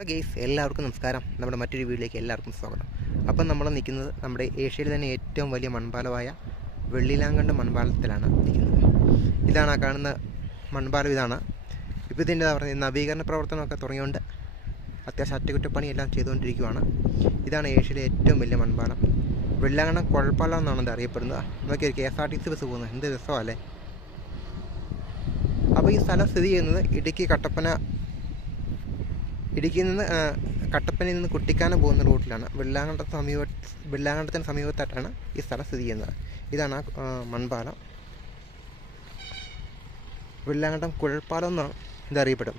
Guys എല്ലാവർക്കും നമസ്കാരം. നമ്മുടെ മറ്റൊരു വീഡിയോയിലേക്ക് എല്ലാവർക്കും സ്വാഗതം. അപ്പം നമ്മൾ നിൽക്കുന്നത് നമ്മുടെ ഏഷ്യയിൽ തന്നെ ഏറ്റവും വലിയ മൺപാലമായ വെള്ളിലാങ്കണ്ട മൺപാലത്തിലാണ് നിൽക്കുന്നത്. ഇതാണ് ആ കാണുന്ന മൺപാലം ഇതാണ്. ഇപ്പോൾ ഇതിന്റെ പറഞ്ഞ നവീകരണ പ്രവർത്തനമൊക്കെ തുടങ്ങിയോണ്ട് അത്യാവശ്യം അറ്റകുറ്റപ്പണി എല്ലാം ചെയ്തുകൊണ്ടിരിക്കുകയാണ് ഇതാണ് ഏഷ്യയിലെ ഏറ്റവും വലിയ മൺപാലം. വെള്ളിലാങ്കണ്ട കുഴപ്പമില്ല എന്നാണ് ഇത് അറിയപ്പെടുന്നത്. നമുക്ക് K S R T C bus പോകുന്നത്. എന്ത് രസമല്ലേ അപ്പോൾ ഈ സ്ഥലം സ്ഥിതി ചെയ്യുന്നത് ഇടുക്കി കട്ടപ്പന ഇടുക്കിയിൽ നിന്ന് കട്ടപ്പനയിൽ നിന്ന് കുട്ടിക്കാനം പോകുന്ന റൂട്ടിലാണ്. വെള്ളാങ്കണ്ട സമീപ വെള്ളാങ്കണ്ടത്തിന് സമീപത്തായിട്ടാണ് ഈ സ്ഥലം സ്ഥിതി ചെയ്യുന്നത്. ഇതാണ് ആ മൺപാലം. വെള്ളാങ്കണ്ടം കുഴൽപ്പാലം എന്നാണ് ഇതറിയപ്പെടും.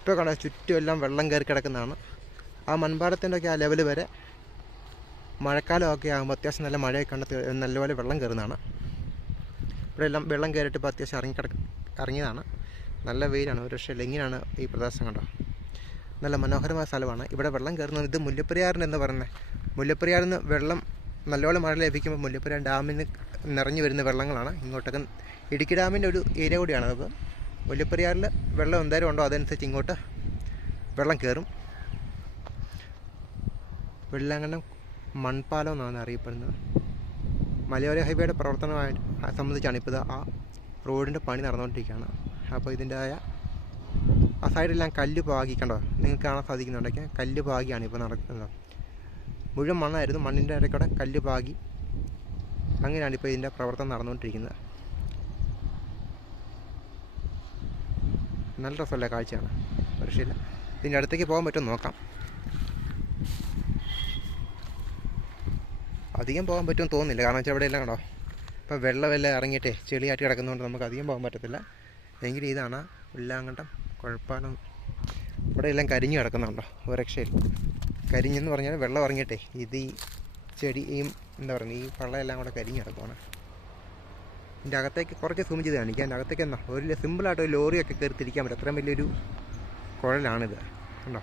ഇപ്പോൾ കണ്ട ചുറ്റും എല്ലാം വെള്ളം കയറി കിടക്കുന്നതാണ്. ആ മൺപാലത്തിന്റെ ഒക്കെ ആ ലെവൽ വരെ മഴക്കാലമൊക്കെ ആകുമ്പോൾ അത്യാവശ്യം നല്ല മഴയൊക്കെ കണ്ടെത്തി നല്ലപോലെ വെള്ളം കയറുന്നതാണ്. ഇവിടെ എല്ലാം വെള്ളം കയറിയിട്ട് ഇപ്പോൾ അത്യാവശ്യം ഇറങ്ങി കിടക്ക ഇറങ്ങിയതാണ്. നല്ല വെയിലാണ് ഒരു പക്ഷേ ഇങ്ങനെയാണ് ഈ പ്രദേശം കണ്ടോ. നല്ല മനോഹരമായ സ്ഥലമാണ്. ഇവിടെ വെള്ളം കയറുന്നത് ഇത് മുല്ലപ്പെരിയാറിന്റെ എന്ന് പറയുന്നത് മുല്ലപ്പെരിയാറിൽ നിന്ന് വെള്ളം നല്ലോണം മഴ ലഭിക്കുമ്പോൾ മുല്ലപ്പെരിയാർ ഡാമിൽ നിന്ന് നിറഞ്ഞു വരുന്ന വെള്ളങ്ങളാണ്. ഇങ്ങോട്ടൊക്കെ ഇടുക്കി ഡാമിന്റെ ഒരു ഏരിയ കൂടിയാണ് അപ്പോൾ മുല്ലപ്പെരിയാറിൽ വെള്ളം എന്തായാലും ഉണ്ടോ? അതനുസരിച്ച് ഇങ്ങോട്ട് വെള്ളം കയറും. വെള്ളാങ്കണ്ണം മൺപാലം എന്നാണ് അറിയപ്പെടുന്നത്. മലയോര ഹൈവേയുടെ പ്രവർത്തനമായി സംബന്ധിച്ചാണ് ഇപ്പോൾ ആ റോഡിന്റെ പണി നടന്നുകൊണ്ടിരിക്കുകയാണ്. അപ്പോൾ ഇതിന്റെതായ ആ സൈഡെല്ലാം കല്ല് പാകി കണ്ടോ? നിങ്ങൾക്ക് കാണാൻ സാധിക്കുന്നുണ്ടെങ്കിൽ കല്ല് പാകിയാണ് ഇപ്പോൾ നടക്കുന്നത്. മുഴുവൻ മണ്ണായിരുന്നു. മണ്ണിന്റെ ഇടയ്ക്കൂടെ കല്ല് പാകി. അങ്ങനെയാണ് ഇപ്പോൾ ഇതിന്റെ പ്രവർത്തനം നടന്നുകൊണ്ടിരിക്കുന്നത്. നല്ല രസമുള്ള കാഴ്ചയാണ്. പക്ഷേ ഇതിന്റെ അടുത്തേക്ക് പോകാൻ പറ്റും നോക്കാം. അധികം പോകാൻ പറ്റുമെന്ന് തോന്നുന്നില്ല. കാരണം വെച്ചാൽ എല്ലാം കണ്ടോ? ഇപ്പോൾ വെള്ളമെല്ലാം ഇറങ്ങിയിട്ടേ ചെളിയായിട്ട് കിടക്കുന്നതുകൊണ്ട് നമുക്ക് അധികം പോകാൻ പറ്റത്തില്ല. എങ്കിലും ഇതാണ് ഉള്ളാങ്കണ്ടം കുഴപ്പാലം ഇവിടെ എല്ലാം കരിഞ്ഞു കിടക്കുന്നുണ്ടോ? ഒരു രക്ഷയിൽ കരിഞ്ഞെന്ന് പറഞ്ഞാൽ വെള്ളം ഇറങ്ങിയിട്ടേ. ഇത് ഈ ചെടി ഈ എന്താ പറയുക ഈ വെള്ളമെല്ലാം കൂടെ കരിഞ്ഞു കിടക്കുവാണ്. ഇതിന്റെ അകത്തേക്ക് കുറച്ച് സൂം ചെയ്ത് കാണിക്കാം. അതിന്റെ അകത്തേക്ക് എന്നാ ഒരു സിമ്പിളായിട്ട് ഒരു ലോറിയൊക്കെ കയറി തിരിക്കാൻ പറ്റും. അത്രയും വലിയൊരു കുഴലാണിത്. കണ്ടോ?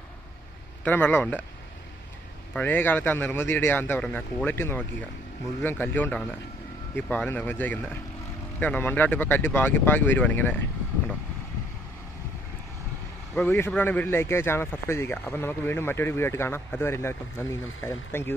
ഇത്രയും വെള്ളമുണ്ട്. പഴയ കാലത്ത് ആ നിർമ്മിതിയുടെ ആ എന്താ പറയുക ക്വാളിറ്റി നോക്കിയ മുഴുവൻ കല്ലുകൊണ്ടാണ് ഈ പാലം നിർമ്മിച്ചേക്കുന്നത്. ഇതാണോ മണ്ടലാട്ട് ഇപ്പോൾ കല്ല് പാകി പാകി വരുവാണ് ഇങ്ങനെ. അപ്പോൾ വീഡിയോ ഇഷ്ടപ്പെടുകയാണെങ്കിൽ വീഡിയോ ലൈക്ക് ചാനൽ സബ്സ്ക്രൈബ് ചെയ്യുക. അപ്പം നമുക്ക് വീണ്ടും മറ്റൊരു വീഡിയോ ആയിട്ട് കാണാം. അതുവരെ എല്ലാവർക്കും നന്ദി നമസ്കാരം. താങ്ക്